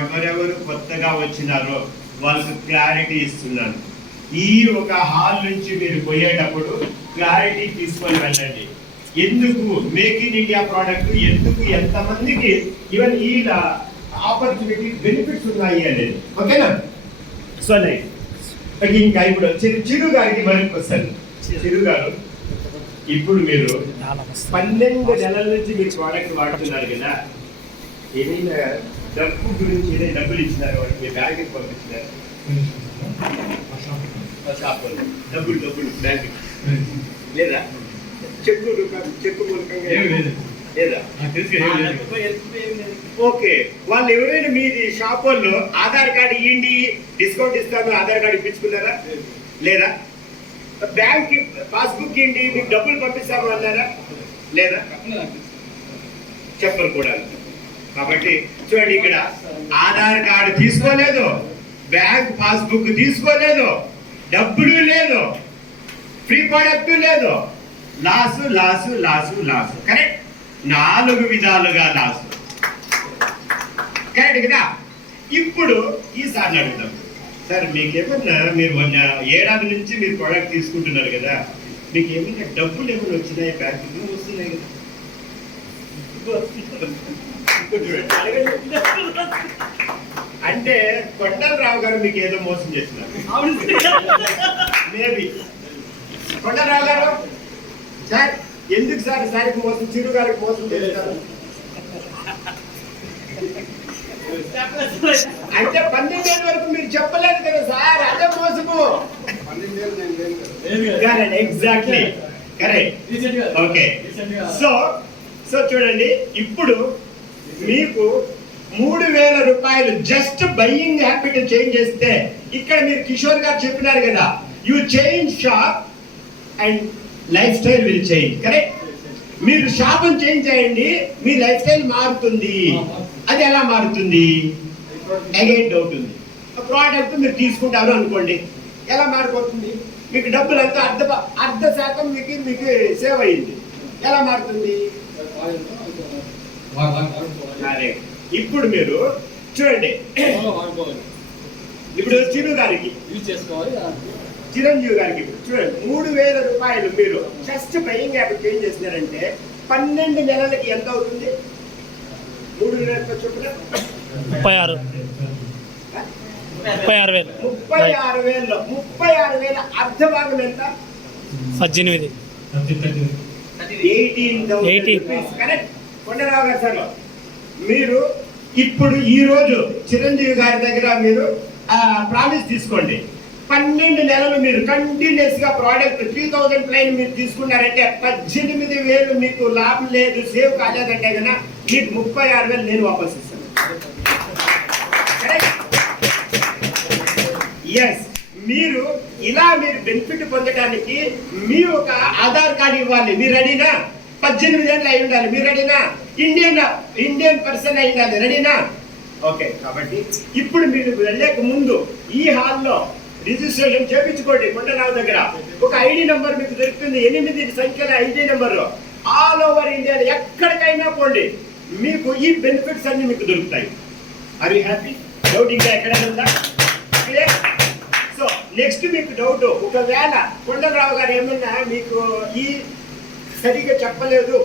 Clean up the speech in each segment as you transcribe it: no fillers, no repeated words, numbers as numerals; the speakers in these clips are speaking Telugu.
ఎవరెవరు కొత్తగా వచ్చినారో వాళ్ళకు క్లారిటీ ఇస్తున్నాను. ఈ ఒక హాల్ నుంచి మీరు పోయేటప్పుడు క్లారిటీ తీసుకొని వెళ్ళండి. ఎందుకు మేక్ ఇన్ ఇండియా ప్రోడక్ట్, ఎందుకు ఎంతమందికి ఈవెన్ ఈ ఆపర్చునిటీ బెనిఫిట్స్ ఉన్నాయి అనేది. ఓకేనా? సో ఇంకా ఇప్పుడు చిరు గారికి మరికి వస్తాను. చిరు గారు, ఇప్పుడు మీరు 12 నెలల నుంచి మీరు ప్రోడక్ట్ వాడుతున్నారు కదా, ఏదైనా డబ్బు గురించి ఏదైనా డబ్బులు ఇచ్చినారు అంటే మీ బ్యాంక్కి పంపించినారు? డబ్బులు బ్యాంక్ లేదా? చెక్కు మూలకంగా లేదా? ఓకే, వాళ్ళు ఎవరైనా మీది షాప్ వాళ్ళు ఆధార్ కార్డు ఇవ్వండి డిస్కౌంట్ ఇస్తాను ఆధార్ కార్డు ఇప్పించుకున్నారా? లేదా? బ్యాంక్ పాస్బుక్ ఇవ్వండి మీకు డబ్బులు పంపిస్తాము అన్నారా? లేదా? చెప్పరు కూడా. కాబట్టి చూడండి, ఇక్కడ ఆధార్ కార్డు తీసుకోలేదు, బ్యాంక్ పాస్బుక్ తీసుకోలేదు, డబ్బులు లేదు, ఫ్రీ ప్రోడక్ట్ లేదు, loss loss loss loss. Correct? 4 విధాలుగా లాసు. కరెక్ట్ కదా? ఇప్పుడు ఈసారి అడుగుతాం, సార్ మీకేమన్నా మీరు ఏడాది నుంచి మీరు ప్రోడక్ట్ తీసుకుంటున్నారు కదా, మీకు ఏమైనా డబ్బులు ఏమైనా వచ్చినాయి? బ్యాంకులో వస్తున్నాయి కదా. అంటే కొండలరావు గారు మీకు ఏదో మోసం చేస్తున్నారు. మేబీ కొండలరావు గారు సార్ ఎందుకు సార్ సారికి మోసం, చిరు గారికి మోసం చేస్తారు అంటే 12 ఏళ్ళ వరకు మీరు చెప్పలేదు కదా సార్, అదే మోసము. Exactly correct. ఓకే, సో చూడండి, ఇప్పుడు మీకు 3000 రూపాయలు జస్ట్ బయ్యింగ్ హ్యాబిట్ చేంజ్ చేస్తే, ఇక్కడ మీరు కిషోర్ గారు చెప్పినారు కదా, you change shop and life style will change. Correct? మీరు షాప్ని చేంజ్ చేయండి, మీ లైఫ్ స్టైల్ మారుతుంది. అది ఎలా మారుతుంది? అగైన్ డౌట్ ఉంది. ప్రోడక్ట్ మీరు తీసుకుంటారు అనుకోండి, ఎలా మారిపోతుంది? మీకు డబ్బులు అంతా అర్ధ శాతం మీకు సేవ్ అయింది. ఎలా మారుతుంది? ఇప్పుడు మీరు చూడండి, ఇప్పుడు చిరంజీవి గారికి ఇప్పుడు చూడండి, 3000 రూపాయలు మీరు జస్ట్ బయింగ్ యాప్ చేంజ్ చేసినారంటే 12 నెలలకి ఎంత అవుతుంది? 3 నెలలకు చొప్పున 36,000 అర్ధ భాగం ఎంత? 18,000. కరెక్ట్? కొండరావు గారు సార్, మీరు ఇప్పుడు ఈ రోజు చిరంజీవి గారి దగ్గర మీరు ప్రామిస్ తీసుకోండి, 12 నెలలు మీరు కంటిన్యూస్ గా ప్రోడక్ట్ 3000 ప్లైన్ మీరు తీసుకున్నారంటే 18,000 మీకు లాభం లేదు, సేవ్ కాలేదంటే కన్నా మీకు 36,000 నేను వాపస్ ఇస్తాను. ఎస్, మీరు ఇలా మీరు బెనిఫిట్ పొందడానికి మీ ఒక ఆధార్ కార్డు ఇవ్వాలి. మీరు రెడీనా? 18 ఏళ్ళు అయి ఉండాలి. మీరు రెడీనా? ఇండియన్ పర్సన్ అయి ఉండాలి. రెడీనా? ఓకే, కాబట్టి ఇప్పుడు మీరు వెళ్ళక ముందు ఈ హాల్లో రిజిస్ట్రేషన్ చేయించుకోండి. కొండరావు దగ్గర ఒక ఐడి నంబర్ మీకు దొరుకుతుంది, 8 సంఖ్యల ID number. All over India ఎక్కడికైనా పోండి, మీకు ఈ బెనిఫిట్స్ అన్ని మీకు దొరుకుతాయి. Are you happy? డౌట్ ఇంకా ఎక్కడైనా ఉందా? సో నెక్స్ట్ మీకు డౌట్, ఒకవేళ కొండరావు గారు ఏమన్నా మీకు ఈ సరిగ్గా చెప్పలేదు,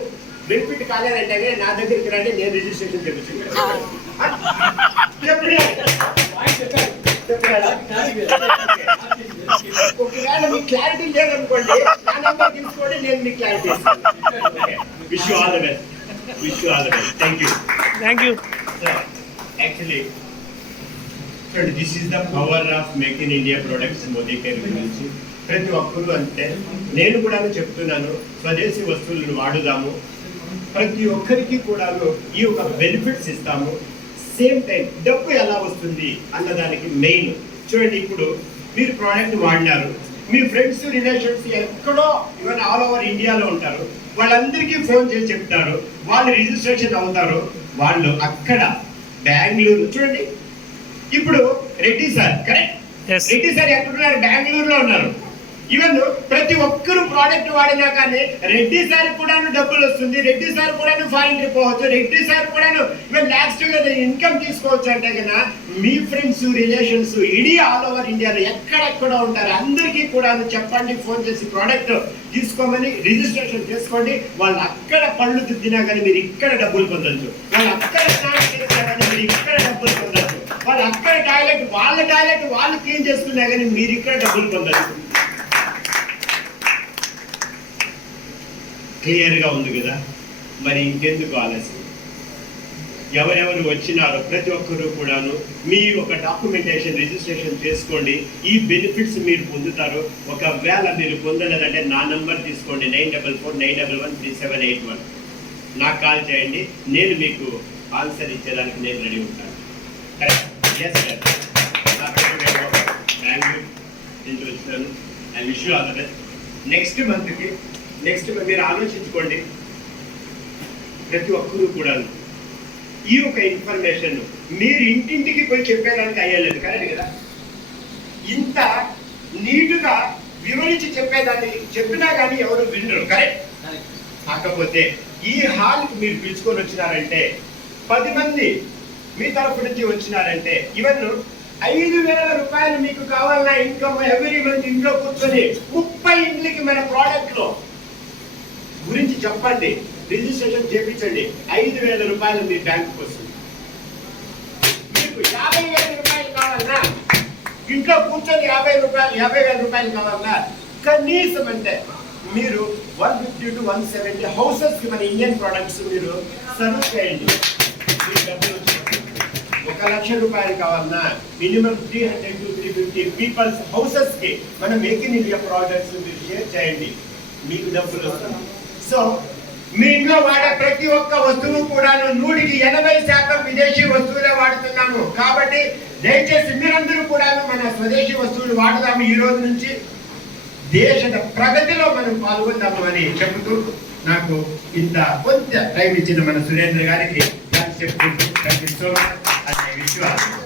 బెనిఫిట్ కాలేదంటే నా దగ్గరికి రండి, నేను రిజిస్ట్రేషన్ చేయించుకుంటాను. ఒకవేళ మీకు క్లారిటీ లేదనుకోండి, నా నెంబర్ తీసుకోండి, నేను మీకు క్లారిటీ ఇస్తాను. Wish you all the best. Thank you. Actually this is the power of make in India products. Modi care గురించి ప్రతి ఒక్కరు అంటే నేను కూడా చెప్తున్నాను, స్వదేశీ వస్తువులను వాడుదాము, ప్రతి ఒక్కరికి కూడా ఈ యొక్క బెనిఫిట్స్ ఇస్తాము. సేమ్ టైం డబ్బు ఎలా వస్తుంది అన్నదానికి మెయిన్ చూడండి. ఇప్పుడు మీరు ప్రోడక్ట్ వాడినారు, మీ ఫ్రెండ్స్ రిలేషన్స్ ఎక్కడో ఈవెన్ ఆల్ ఓవర్ ఇండియాలో ఉంటారు, వాళ్ళందరికీ ఫోన్ చేసి చెప్తారు, వాళ్ళు రిజిస్ట్రేషన్ అవుతారు. వాళ్ళు అక్కడ బెంగళూరు చూడండి, ఇప్పుడు Reddy sir correct, Reddy sir ఎక్కడున్నారు? బెంగళూరులో ఉన్నారు. ఈవెన్ ప్రతి ఒక్కరు ప్రోడక్ట్ వాడినా కానీ రెడ్డి సార్ కూడాను డబ్బులు వస్తుంది, రెడ్డి సార్ కూడాను ఫారిన్ ట్రిప్ పోవచ్చు, రెడ్డి సార్ కూడాను ఈవెన్ లాక్స్ టుగెదర్ ఇన్కమ్ తీసుకోవచ్చు అంటే కన్నా మీ ఫ్రెండ్స్ రిలేషన్స్ ఇడీ ఆల్ ఓవర్ ఇండియాలో ఎక్కడెక్కడ ఉంటారు అందరికీ కూడాను చెప్పండి, ఫోన్ చేసి ప్రోడక్ట్ తీసుకోమని రిజిస్ట్రేషన్ చేసుకోండి. వాళ్ళు అక్కడ పళ్ళు దిద్దినా కానీ మీరు ఇక్కడ డబ్బులు పొందొచ్చు, వాళ్ళు అక్కడ స్నానం చేసినా కానీ మీరు ఇక్కడ డబ్బులు పొందొచ్చు, వాళ్ళు అక్కడ టాయిలెట్ వాళ్ళు క్లీన్ చేసుకున్నా కానీ మీరు ఇక్కడ డబ్బులు పొందొచ్చు. క్లియర్గా ఉంది కదా? మరి ఇంకెందుకు ఆలస్యం? ఎవరెవరు వచ్చినారో ప్రతి ఒక్కరూ కూడాను మీ ఒక డాక్యుమెంటేషన్ రిజిస్ట్రేషన్ చేసుకోండి. ఈ బెనిఫిట్స్ మీరు పొందుతారు. ఒకవేళ మీరు పొందలేదంటే నా నంబర్ తీసుకోండి, 9449113781. నాకు కాల్ చేయండి, నేను మీకు ఆన్సర్ ఇచ్చేదానికి నేను రెడీ ఉంటాను. కరెక్ట్? Yes sir. బెంగళూరు నుంచి వచ్చినాను. I wish you all the best. Next మంత్కి మీరు ఆలోచించుకోండి. ప్రతి ఒక్కరూ కూడా ఈ ఒక ఇన్ఫర్మేషన్ మీరు ఇంటింటికి పోయి చెప్పేదానికి అయ్యలేదు. కరెక్ట్ కదా? ఇంత నీటుగా వివరించి చెప్పేదాన్ని చెప్పినా కానీ ఎవరు వినరు. కరెక్ట్? కాకపోతే ఈ హాల్కి మీరు పిలుచుకొని వచ్చినారంటే 10 మంది మీ తరఫు నుంచి వచ్చినారంటే ఈవెన్ 5,000 రూపాయలు మీకు కావాలన్నా ఇన్కమ్ ఎవ్రీ మంత్ ఇంట్లో కూర్చొని 30 ఇంట్లకి మన ప్రోడక్ట్ లో గురించి చెప్పండి, రిజిస్ట్రేషన్ చేయించండి. 5,000 రూపాయలు మీ బ్యాంకుకి వస్తుంది. మీకు 50,000 రూపాయలు కావాలన్నా ఇంట్లో కూర్చొని 50,000 రూపాయలు కావాలన్నా కనీసం అంటే మీరు 150 to 170 హౌసెస్ కి మన ఇండియన్ ప్రొడక్ట్స్ మీరు సర్వ్ చేయండి. మీ డబ్బులు 1,00,000 రూపాయలు కావాలన్నా మినిమం 300 to 350 పీపుల్స్ హౌసెస్ కి మన మేక్ ఇన్ ఇండియా ప్రొడక్ట్స్ మీరు షేర్ చేయండి, మీకు డబ్బులు వస్తుంది. సో మీ ఇంట్లో వాడే ప్రతి ఒక్క వస్తువు కూడా 100% విదేశీ వస్తువులే వాడుతున్నాము. కాబట్టి దయచేసి మీరందరూ కూడా మన స్వదేశీ వస్తువులు వాడదాము. ఈ రోజు నుంచి దేశ ప్రగతిలో మనం పాల్గొందాము అని చెబుతూ నాకు ఇంత కొంత టైం ఇచ్చిన మన సురేంద్ర గారికి చెప్పుకుంటూ